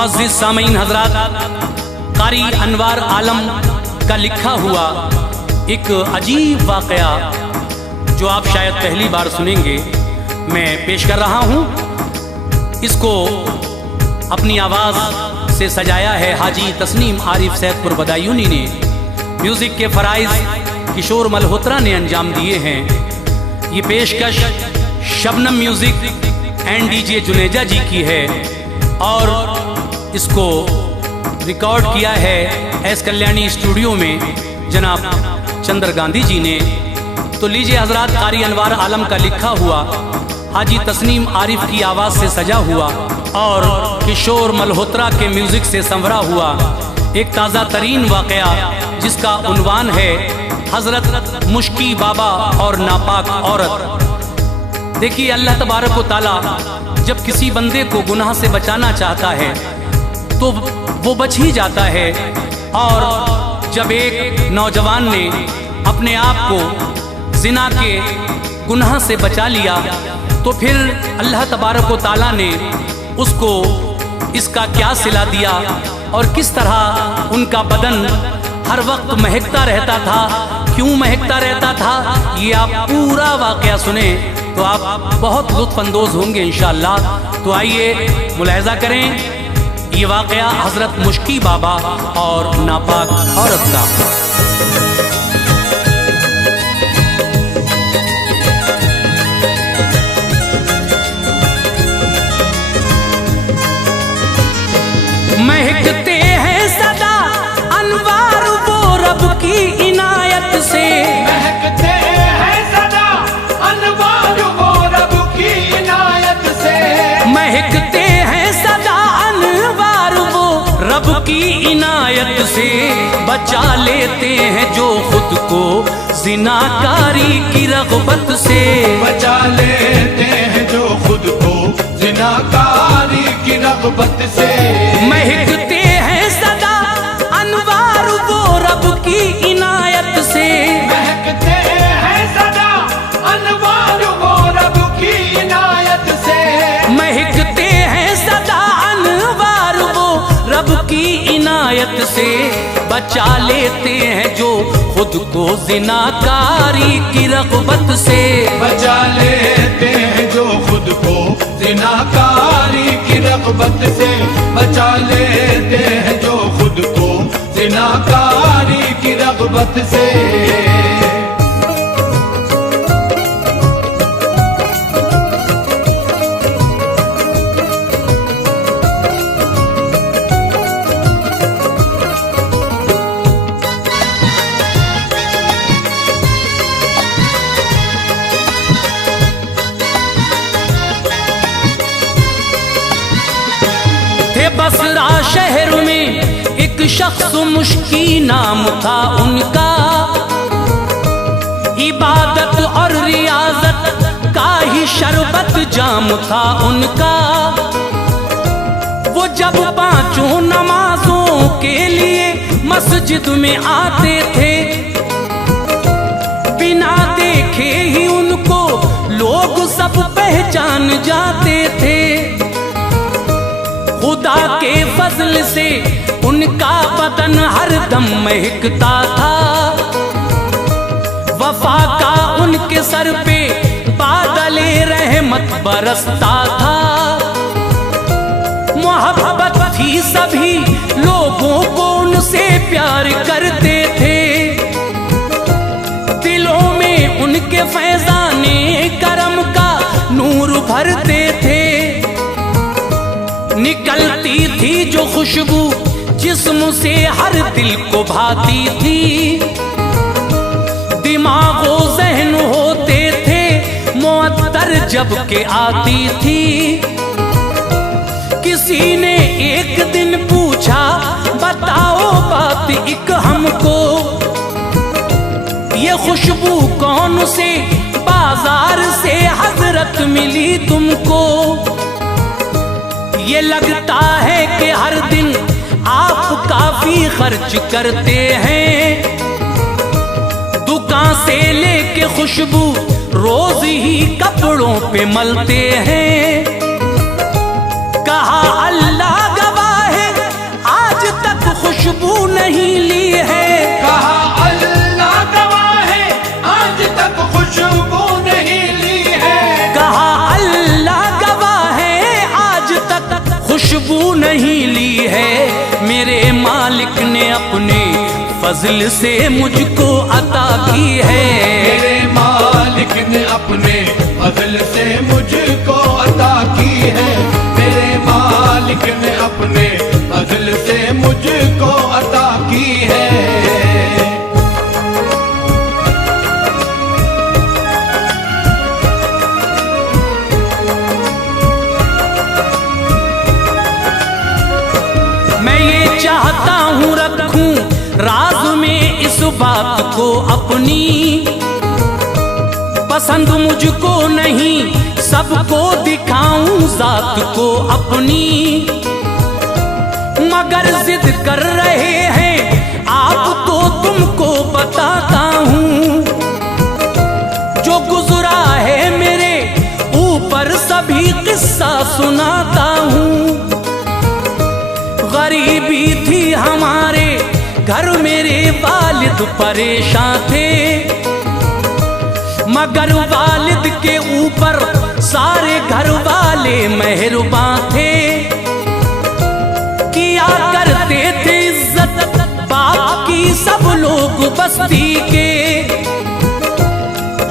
मुअज़्ज़िज़ सामीन हज़रात, कारी अनवार आलम का लिखा हुआ एक अजीब वाक़या जो आप शायद पहली बार सुनेंगे, मैं पेश कर रहा हूँ। इसको अपनी आवाज़ से सजाया है हाजी तस्नीम आरिफ सैदपुर बदायूनी ने। म्यूज़िक के फ़राइज़ किशोर मल्होत्रा ने अंजाम दिए हैं। ये पेशकश Shabnam music and DJ Juneja ji की है और इसको रिकॉर्ड किया है एस कल्याणी स्टूडियो में जनाब चंद्र गांधी जी ने। तो लीजिए हजरात, कारी अनवार आलम का लिखा हुआ, हाजी तस्नीम आरिफ की आवाज़ से सजा हुआ और किशोर मल्होत्रा के म्यूज़िक से संवरा हुआ एक ताज़ा तरीन वाक़या जिसका उन्वान है हज़रत मुश्की बाबा और नापाक औरत। देखिए, अल्लाह तबारक व तआला जब किसी बंदे को गुनाह से बचाना चाहता है तो वो बच ही जाता है। और जब एक नौजवान ने अपने आप को जिना के गुनाह से बचा लिया तो फिर अल्लाह तबारक व तआला ने उसको इसका क्या सिला दिया और किस तरह उनका बदन हर वक्त महकता रहता था। क्यों महकता रहता था, ये आप पूरा वाक़या सुने तो आप बहुत लुत्फ़अंदोज़ होंगे इंशाअल्लाह। तो आइए मुलाहिज़ा करें ये वाक़या हज़रत मुश्की बाबा और नापाक औरत का। महकते हैं सदा अनवार वो रब की इनायत से, महकते हैं सदा अनवार वो रब की इनायत से, महकते हैं सदा अनवार वो रब की इनायत से। बचा लेते हैं जो खुद को ज़िनाकारी की रग़बत से, बचा लेते हैं जो खुद को ज़िनाकारी की रग़बत से। महकते हैं सदा अनवार वो रब की इनायत से, महकते हैं सदा अनवार वो रब की इनायत से, महकते हैं सदा अनवार वो रब की इनायत से। बचा लेते हैं जो खुद को ज़िनाकारी की रग़बत से, बचा लेते हैं जो खुद को ज़िनाकारी की रग़बत से, बचा लेते हैं जो खुद को ज़िनाकारी की रग़बत से। बसरा शहर में एक शख्स मुश्की नाम था उनका, इबादत और रियाजत का ही शरबत जाम था उनका। वो जब पांचों नमाजों के लिए मस्जिद में आते थे, बिना देखे ही उनको लोग सब पहचान जाते थे। खुदा के फजल से उनका बदन हर दम महकता था, वफा का उनके सर पे बादले रहमत बरसता था। मोहब्बत थी सभी लोगों को उनसे प्यार करते थे, दिलों में उनके फैज़ाने करम का नूर भरते थे। निकलती थी जो खुशबू जिस्म से हर दिल को भाती थी, दिमागो ज़हन होते थे मुअत्तर जब के आती थी। किसी ने एक दिन पूछा, बताओ बात एक हमको, ये खुशबू कौन से बाजार से हजरत मिली तुमको? ये लगता है कि हर दिन आप काफी खर्च करते हैं, दुकान से लेके खुशबू रोज ही कपड़ों पे मलते हैं। कहा अल्लाह गवाह नहीं ली है, मेरे मालिक ने अपने फजल से मुझको अता की है। मेरे मालिक ने अपने फजल से मुझको अता की है। मेरे मालिक ने अपने फजल से मुझको अता की है। मैं ये चाहता हूँ रखूं राज में इस बात को अपनी, पसंद मुझको नहीं सबको दिखाऊं जात को अपनी। मगर जिद कर रहे हैं आप तो तुमको बताता हूँ, जो गुजरा है मेरे ऊपर सभी किस्सा सुनाता हूँ। गरीबी थी हमारे घर, मेरे वालिद परेशान थे, मगर वालिद के ऊपर सारे घर वाले मेहरबान थे। किया करते थे इज्जत बाप की सब लोग बस्ती के,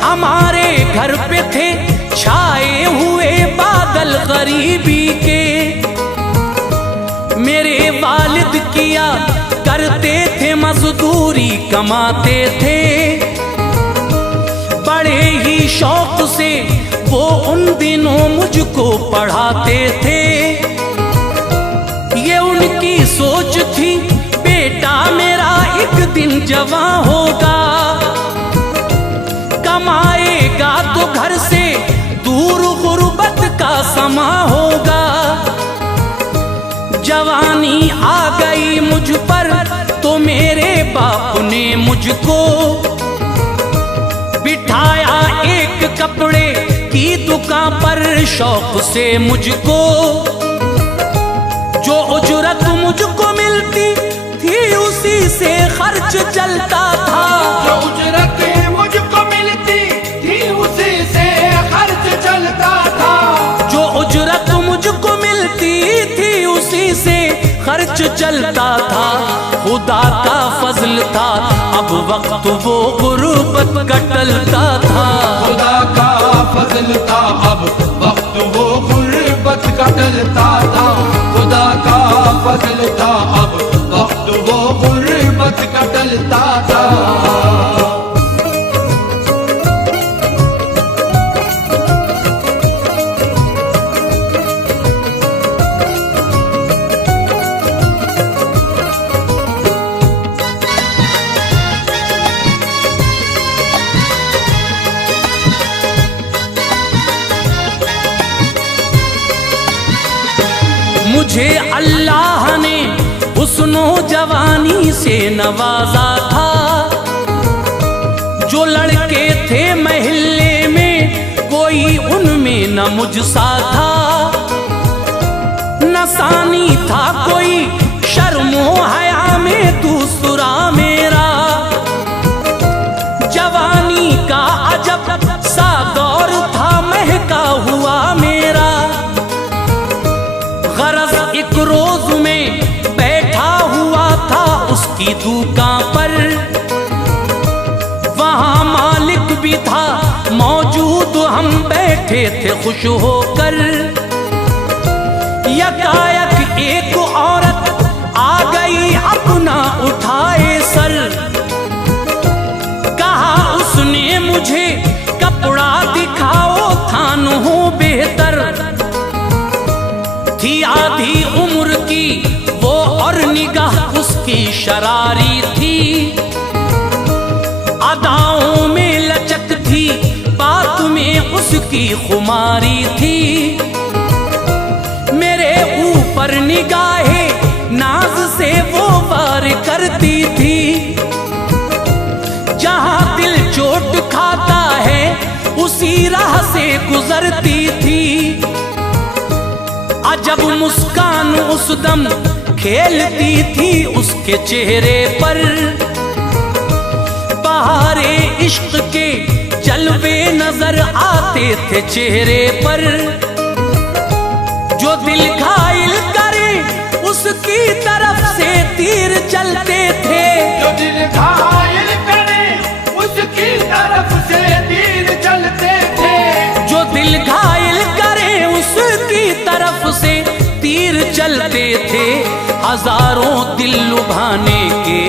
हमारे घर पे थे छाए हुए बादल गरीबी के। मेरे वालिद किया करते थे मजदूरी कमाते थे, बड़े ही शौक से वो उन दिनों मुझको पढ़ाते थे। ये उनकी सोच थी बेटा मेरा एक दिन जवान होगा, कमाएगा तो घर से दूर गुर्बत का समा होगा। जवानी आ गई मुझ पर तो मेरे बाप ने मुझको बिठाया एक कपड़े की दुकान पर शौक से मुझको। जो उजरत मुझको मिलती थी उसी से खर्च चलता था, जो उजरत मुझको मिलती थी उसी से खर्च चलता था। जो उजरत मुझको मिलती थी उसी से खर्च चलता था। खुदा का फजल था अब वक्त वो गुर्बत कटलता था। खुदा का फजल था अब वक्त वो गुर्बत कटलता था। खुदा का फजल था अब वक्त वो गुर्बत कटलता था। मुझे अल्लाह ने हुस्नो जवानी से नवाजा था, जो लड़के थे महल्ले में कोई उनमें न मुझसा था। नसानी था कोई शर्मो हया में दूसरा मेरा, जवानी का अजब सा दौर था महका हुआ मेरा। गरज एक रोज में बैठा हुआ था उसकी दुकान पर, वहां मालिक भी था मौजूद, हम बैठे थे खुश होकर। यकायक एक औरत आ गई अपना उठाए सर, कहा उसने मुझे कपड़ा दिखाओ थान हो बेहतर। थी आधी उम्र की वो और निगाह उसकी शरारी थी, अदाओं में लचक थी बात में उसकी खुमारी थी। मेरे ऊपर निगाहे नाज से वो वार करती थी, जहां दिल चोट खाता है उसी राह से गुजरती थी। अजब मुस्कान उस दम खेलती थी उसके चेहरे पर, बहारे इश्क के जलवे नजर आते थे चेहरे पर। जो दिल घायल करे उसकी तरफ से तीर चलते थे। जो दिल घायल करे उसकी तरफ से तीर चलते थे। जो दिल घायल करे उसकी तरफ से तीर चलते थे। हजारों दिल लुभाने के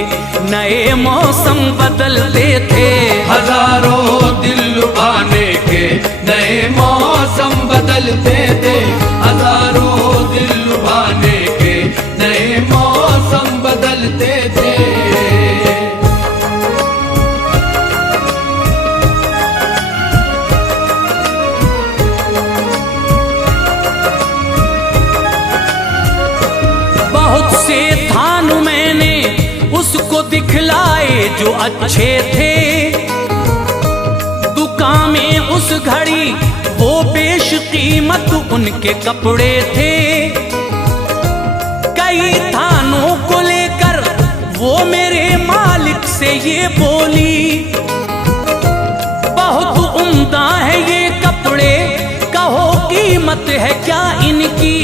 नए मौसम बदलते थे। हजारों दिल लुभाने के नए मौसम बदलते थे। हजारों दिल लुभाने के नए मौसम बदलते थे। बहुत से थान मैंने उसको दिखलाए जो अच्छे थे। दुकान में उस घड़ी वो बेश कीमत उनके कपड़े थे। कई थानों को लेकर वो मेरे मालिक से ये बोली, बहुत उम्दा है ये कपड़े, कहो कीमत है क्या इनकी।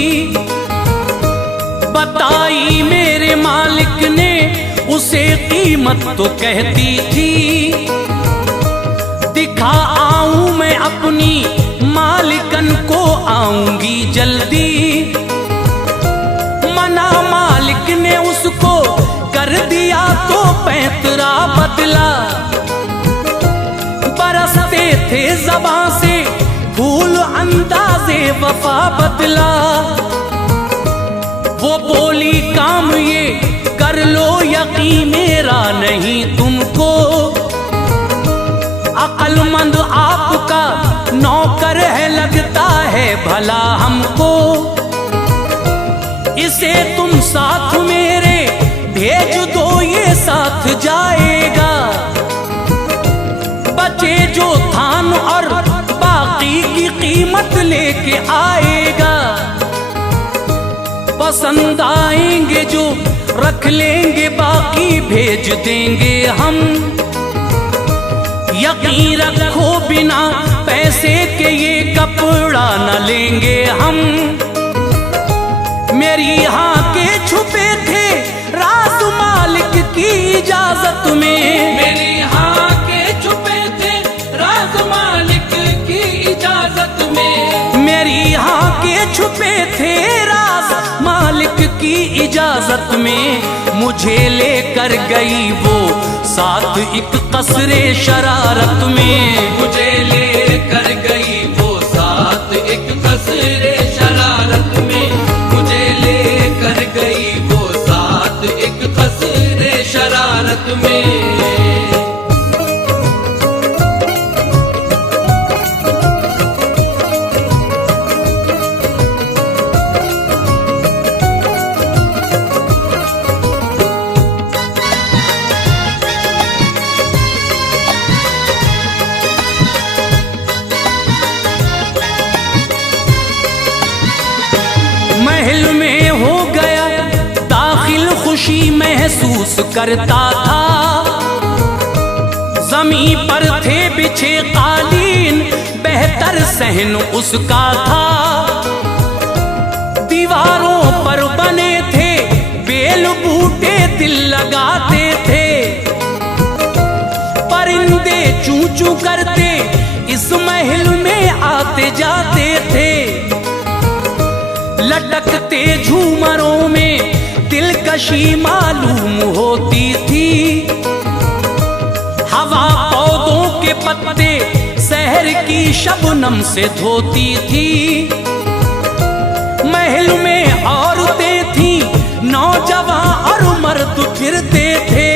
बताई मेरे मालिक ने, उसे कीमत तो कहती थी। दिखा आऊं मैं अपनी मालिकन को, आऊंगी जल्दी। मना मालिक ने उसको कर दिया तो पैंतरा बदला। बरसते थे ज़बां से फूल, अंदाज़े वफा बदला। वो बोली काम ये कर लो, यकीन मेरा नहीं तुमको। अक्लमंद आपका नौकर है, लगता है भला हमको। इसे तुम साथ मेरे भेज दो, ये साथ जाएगा। बचे जो थान और बाकी की कीमत लेके आएगा। पसंद आएंगे जो रख लेंगे, बाकी भेज देंगे हम। यकीन रखो बिना पैसे के ये कपड़ा न लेंगे हम। मेरी यहाँ के छुपे थे राज मालिक की इजाजत में। मेरी यहाँ के छुपे थे राज मालिक की इजाजत में। मेरी यहाँ के छुपे थे राज मालिक की इजाजत में। मुझे लेकर गई वो साथ एक कसरे शरारत में। मुझे लेकर गई वो साथ एक कसरे शरारत में। मुझे लेकर गई वो साथ एक कसरे शरारत में। महल में हो गया दाखिल, खुशी महसूस करता था। जमीन पर थे बिछे कालीन, बेहतर सहन उसका था। दीवारों पर बने थे बेल बूटे, दिल लगाते थे। परिंदे चूं चूं करते इस महल में आते जाते थे। लटकते झूमरों में दिलकशी मालूम होती थी। हवा पौधों के पत्ते शहर की शबनम से धोती थी। महल में औरतें थी, नौजवान और मर्द फिरते थे।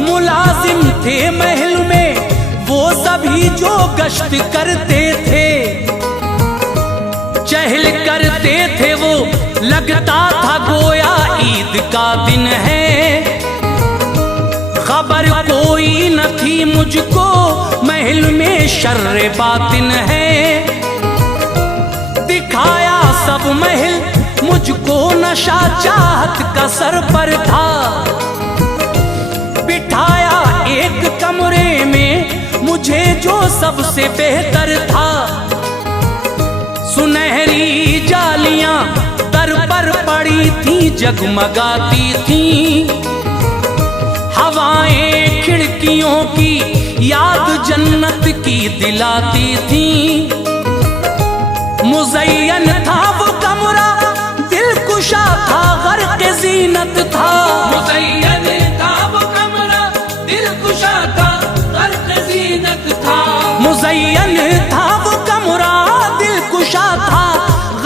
मुलाजिम थे महल में वो सभी जो गश्त करते थे। चहल करते थे वो, लगता था गोया ईद का दिन है। खबर कोई न थी मुझको, महल में शर्रे बातिन है। दिखाया सब महल मुझको, नशा चाहत का सर पर था। बिठाया एक कमरे में मुझे जो सबसे बेहतर था। सुनहरी जालियां दर पर पर पड़ी थी जगमगाती थी, हवाएं खिड़कियों की याद जन्नत की दिलाती थी। मुज़य्यन था वो कमरा, दिलकुशा था, गर्क़ ज़ीनत था। मुज़य्यन था वो कमरा, दिलकुशा था, गर्क़ ज़ीनत था। मुज़य्यन था वो कमरा, दिलकुशा था,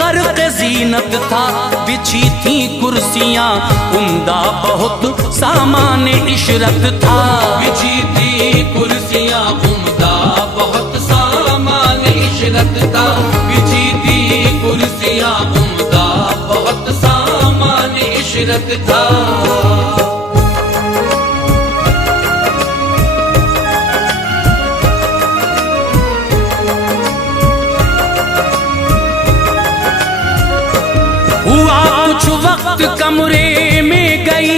गर्क़ ज़ीनत था। बिछी थी कुर्सियाँ उम्दा, बहुत सामान इशरत था। बिछी थी कुर्सियाँ उम्दा, बहुत सामान इशरत था। बिछी थी कुर्सियाँ उम्दा, बहुत सामान इशरत था। हुआ कुछ वक्त कमरे में गई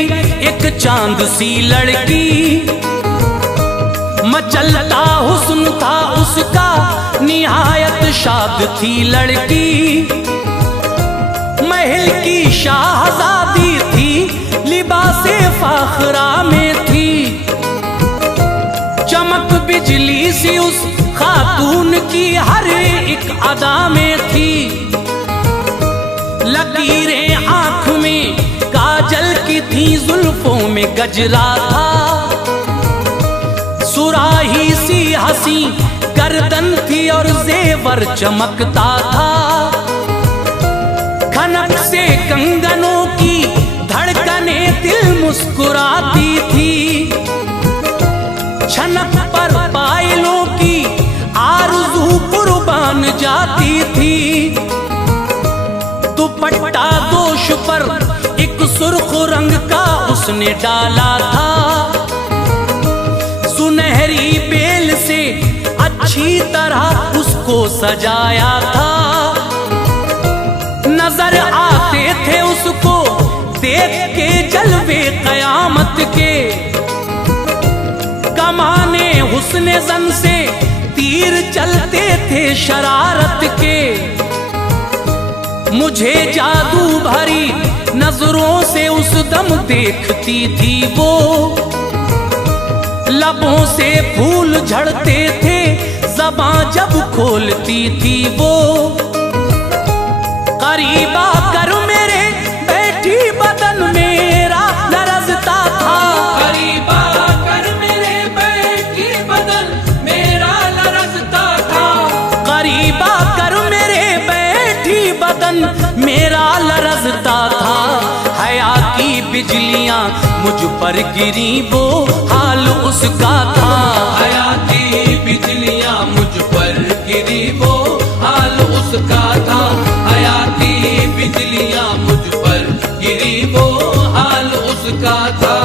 एक चांद सी लड़की, मचलता हुस्न था उसका, निहायत शाद थी लड़की। महल की शाहजादी थी, लिबासे फाखरा में थी। चमक बिजली सी उस खातून की हर एक अदा में थी। लकीरें आंख में काजल की थी, जुल्फों में गजरा था। सुराही सी हंसी गर्दन थी और जेवर चमकता था। खनक से कंगनों की धड़कने दिल मुस्कुराती थी। छनक पर पायलों की आरज़ू कुर्बान जाती थी। दुपट्टा दोष पर एक सुर्ख रंग का उसने डाला था। सुनहरी बेल से अच्छी तरह उसको सजाया था। नजर आते थे उसको देख के जलवे कयामत के। कमाने हुस्ने ज़न से तीर चलते थे शरारत के। मुझे जादू भरी नजरों से उस दम देखती थी वो। लबों से फूल झड़ते थे, ज़बां जब खोलती थी वो। करीब आकर मेरे बैठी बदन मेरा लरज़ता था। करीब आकर मेरे बैठी बदन मेरा लरज़ता था। करीब आकर मेरे बैठी बदन मेरा लरज़ता था। हया की बिजलियां मुझ पर गिरी, वो हाल उसका था। हया की बिजलियां मुझ पर गिरी, वो हाल उसका था। हया की बिजलियां मुझ पर गिरी, वो हाल उसका था।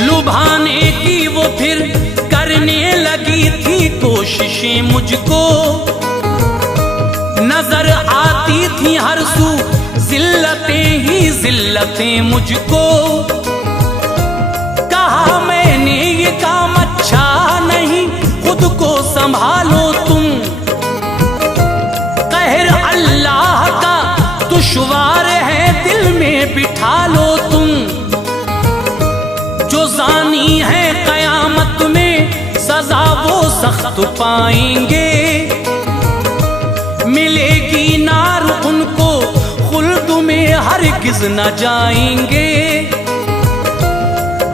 लुभाने की वो फिर करने लगी थी कोशिशें मुझको। नजर आती थी हर सू जिल्लतें ही जिल्लतें मुझको। कहा मैंने ये काम अच्छा नहीं, खुद को संभालो तुम। कहर अल्लाह का दुश्वार है, दिल में बिठा लो तुम। जो जानी है कयामत में सजा वो सख्त पाएंगे। मिलेगी नार उनको, खुल्द में हरगिज न जाएंगे।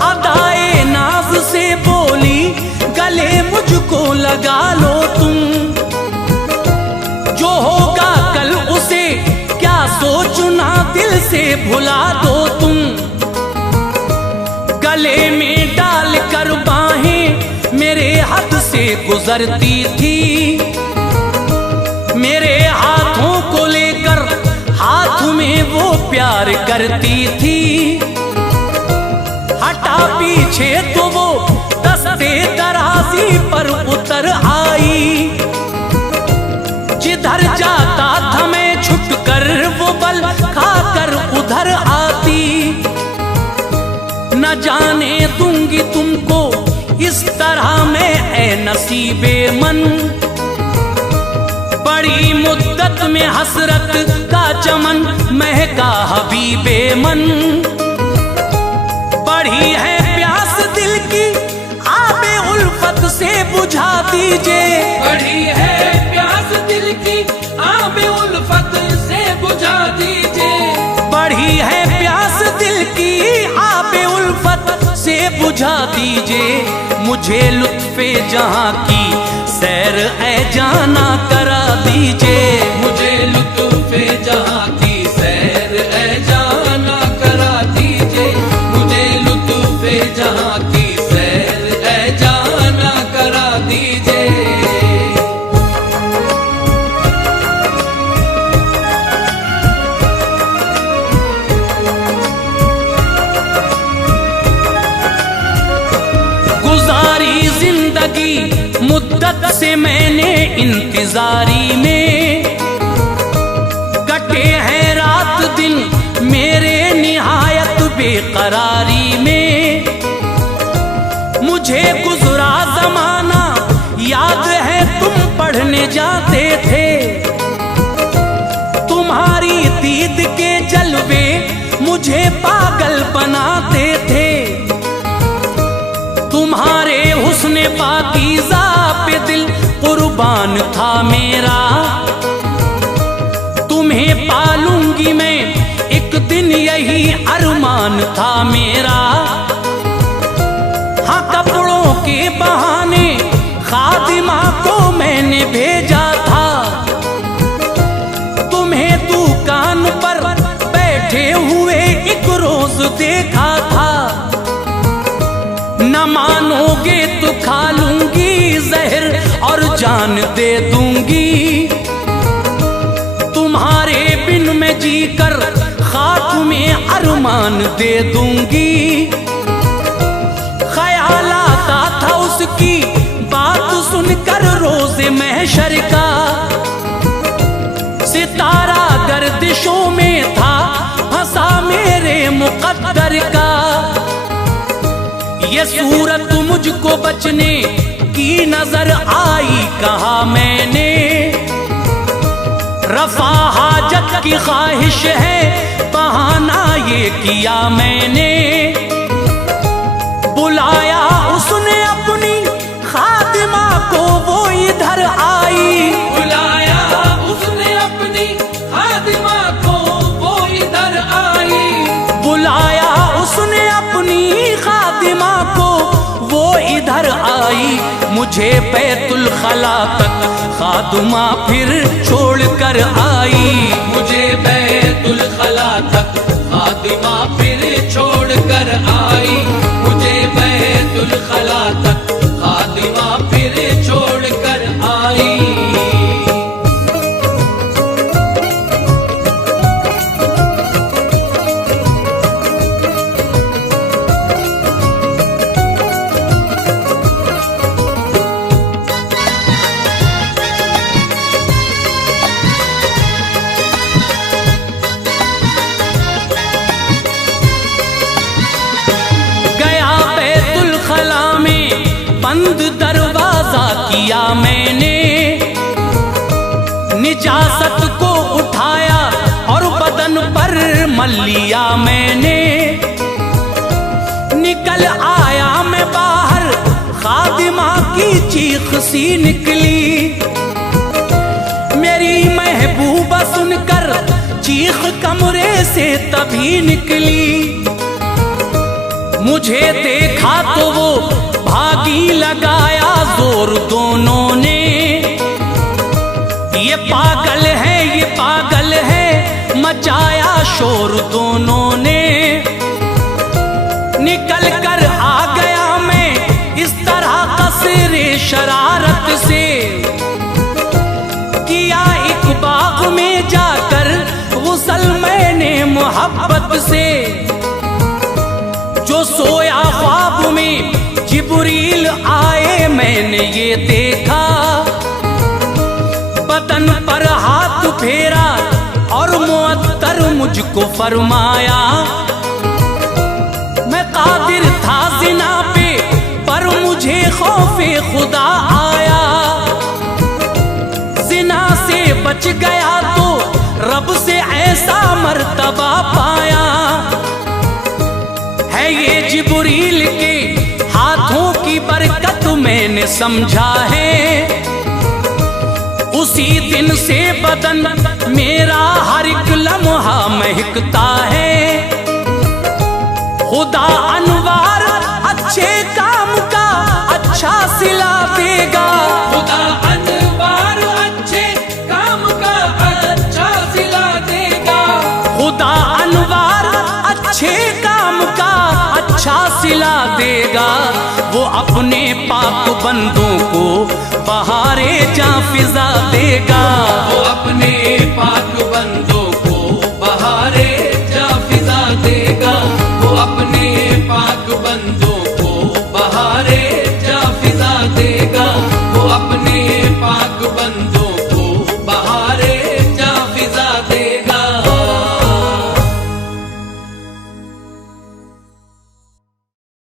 अदाए नाज से बोली, गले मुझको लगा लो तुम। जो होगा कल उसे क्या सोचना, दिल से भुला दो तुम। गले में डाल कर बाहें मेरे हद से गुजरती थी। मेरे हाथों को लेकर हाथ में वो प्यार करती थी। हटा पीछे तो वो दस्ते दराज वादी पर उतर आई। जिधर जाता था मैं छुटकर वो बल खाकर उधर आती। न जाने दूंगी तुमको इस तरह मैं ए नसीबे मन। बड़ी मुद्दत में हसरत का चमन महका हबीबे मन। बढ़ी है प्यास दिल की आबे उल्फत से बुझा दीजिए। बढ़ी है प्यास दिल की आबे उल्फत से बुझा दीजिए। बढ़ी है प्यास दिल की आबे उल्फत से बुझा दीजिए। मुझे लुत्फे जहां की सैर ए जाना करा दीजिए। मुझे लुत्फे जहां की सैर ए जाना करा दीजिए। मुझे लुत्फे जहां की सैर ए जाना करा दीजिए। गुजारी जिंदगी मुद्दत से मैंने इंतजारी में। कटे हैं रात दिन मेरे निहायत बेकरारी में। मुझे गुजरा जमाना याद है तुम पढ़ने जाते थे। तुम्हारी दीद के जलवे मुझे पागल बनाते थे। तुम्हारे हुस्ने पाकीज़ा पे दिल कुर्बान था मेरा। तुम्हें पालूंगी मैं एक दिन यही अरमान था मेरा। हाँ कपड़ों के बहाने खादिमा को मैंने भेजा था। तुम्हें दुकान पर बैठे हुए एक रोज देखा था। न मानोगे तो खा लूंगी जहर और जान दे दूंगी। तुम्हारे बिन में जीकर खाक में अरमान दे दूंगी। ख्याल आता था उसकी बात सुनकर रोज़े महशर का। सितारा गर्दिशों में था फंसा मेरे मुकद्दर का। ये सूरत मुझको बचने की नजर आई कहा मैंने। रफा हाजत की ख्वाहिश है बहाना ये किया मैंने। बुलाया उसने अपनी खादिमा को वो इधर आई। बुलाया उसने अपनी खादिमा को वो इधर आई। बुलाया उसने अपनी खादिमा को वो इधर आई। मुझे बैतुल खला तक खादिमा फिर छोड़ कर आई। मुझे बैतुल खला तक खादिमा फिर छोड़ कर आई। मुझे बैतुल खला तक खादिमा फिर छोड़ कर आई। बंद दरवाजा किया मैंने। निजासत को उठाया और बदन पर मल लिया मैंने। निकल आया मैं बाहर खादिमा की चीख सी निकली। मेरी महबूबा सुनकर चीख कमरे से तभी निकली। मुझे देखा तो वो भागी लगाया जोर दोनों ने। ये पागल है ये पागल है मचाया शोर दोनों ने। निकल कर आ गया मैं इस तरह कसरे शरारत से। किया एक बाग में जाकर गुस्ल मैंने मोहब्बत से। जो सोया ख्वाब में जिब्रील आए मैंने ये देखा, बदन पर हाथ फेरा और मुअत्तर मुझको फरमाया। मैं कादिर था जिना पे पर मुझे खौफे खुदा आया। जिना से बच गया तो रब से ऐसा मर्तबा पाया। है ये जिब्रील के हाथों की बरकत मैंने समझा है। उसी दिन से बदन मेरा हर एक लम्हा महकता है। खुदा अनवार अच्छे काम का अच्छा सिला देगा। खुदा अनवार अच्छे काम का अच्छा सिला देगा। खुदा अनवार अच्छे काम का अच्छा सिला देगा। वो अपने पाक बंदों को बहारे जा फिजा देगा। वो अपने पाक बंदों